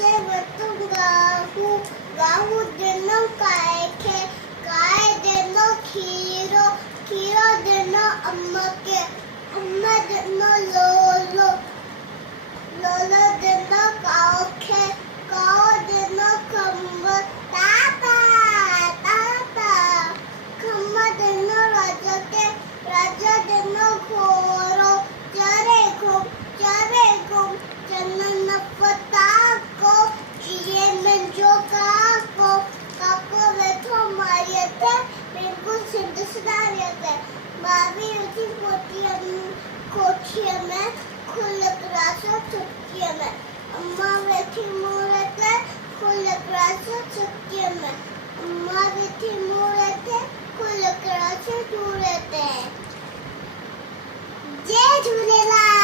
से वतन गाहू गाहू देनो काय देनो खीरो देनो अम्मा देनो लोलो देनो काओ देनो खम्बर ताता खम्बर देनो राजा देनो घोरो चरे घूम चन्नन पताको जिए में जो काको बैठो मारिए थे बिल्कुल सिद्ध सुधारिए थे बाबी उठी कोठिया में खुल क्रासो चुटकिया में अम्मा बैठी मोरे थे खुल क्रासो चुटकिया में अम्मा बैठी मोरे थे खुल क्रासो दूरे थे जय झूलेलाल।